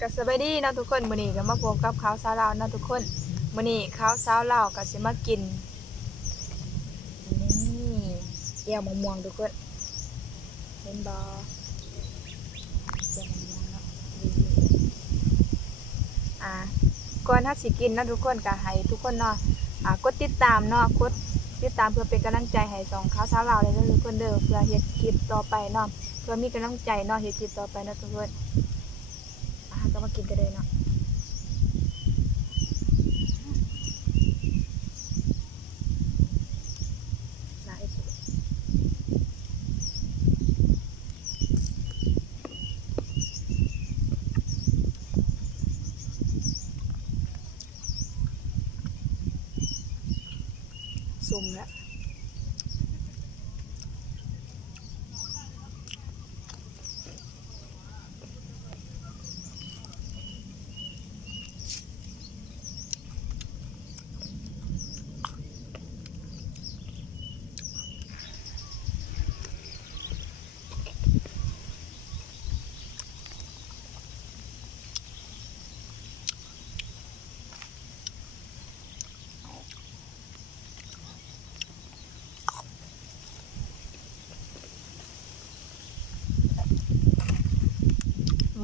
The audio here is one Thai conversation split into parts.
ก็สบายดีเนาะทุกคนมื้อนี้ก็มาพบกับข้าวสาวลาวเนาะทุกคนมื้อนี้ข้าวสาวลาวก็สิมากินนี่แก้วมะม่วงทุกคนเห็นบ่แก้วมะม่วงเนาะอ่าก่อนถ้าสิกินนะทุกคนก็ให้ทุกคนเนาะอ่ากดติดตามเนาะกดติดตามเพื่อเป็นกำลังใจให้สองข้าวสาวลาวเลยเด้อทุกคนเด้อเพื่อเฮ็ดคลิปต่อไปเนาะเพื่อมีกำลังใจเนาะเฮ็ดคลิปต่อไปนะทุกคน หารก็มากินกันเลยเนาะุ่มแล้ว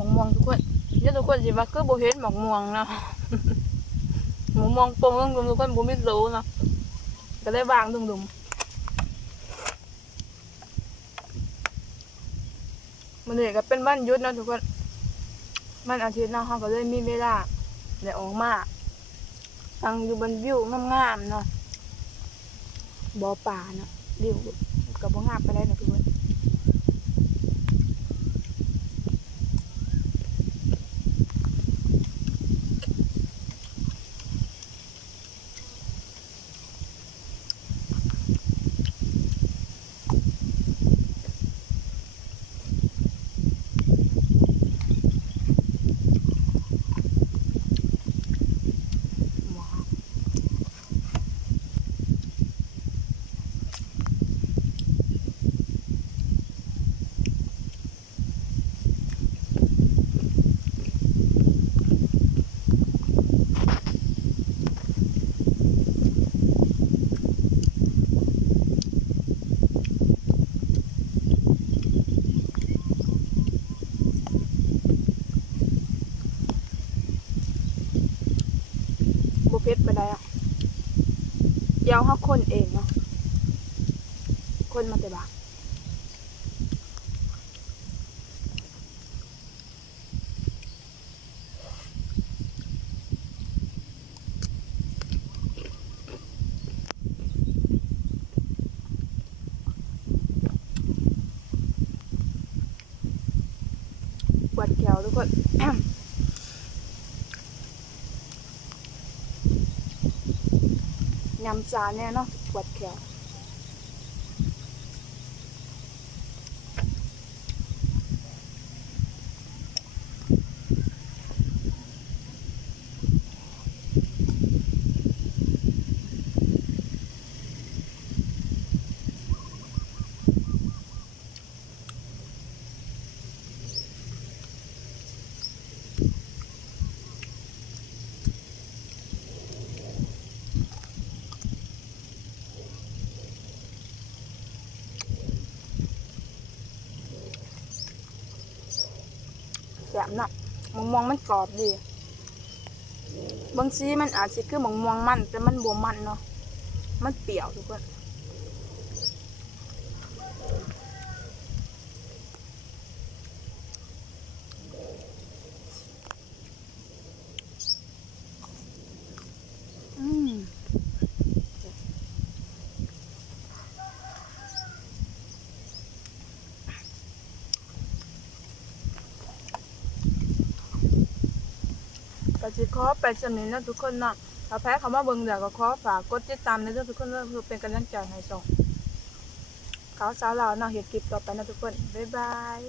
มองม่วงทุกคนเดี๋ยวทุกคนสิว่าคือบ่เห็นหมองม่วงเนาะหมองม่วงปงต้องทุกคนบ่มีรู้เนาะก็ได้วางดุมๆมันนี่ก็เป็นวันยุดเนาะทุกคนมันอาทิตย์เนาะเฮาก็เลยมีเวลาได้ออกมาฟังอยู่บนวิวงามๆเนาะบ่อป่าเนาะวิวก็บ่งามไปานใดเนาะทุกคน บุเพชรไปได้อะเดี๋ยวเขาคนเองเนาะคนมาแต่บ้านปวดแขวทุกคนำจานเนี่ยเนาะปวดแขน เนาะมองมองๆมันกรอบดี บางซีมันอาจจะคือมองมองๆมันแต่มันบวมันเนาะมันเปรี้ยวทุกคน ก็ชิขอไปสนิทนะทุกคนเนาะถ้าแพ้คำว่าเบิ่งเดี๋ยวก็ขอฝากกดติดตามนะทุกคนเพื่อเป็นกำลังใจให้ส่งข่าสาวเราเนาะเฮ็ดคลิปต่อไปนะทุกคนบ๊ายบาย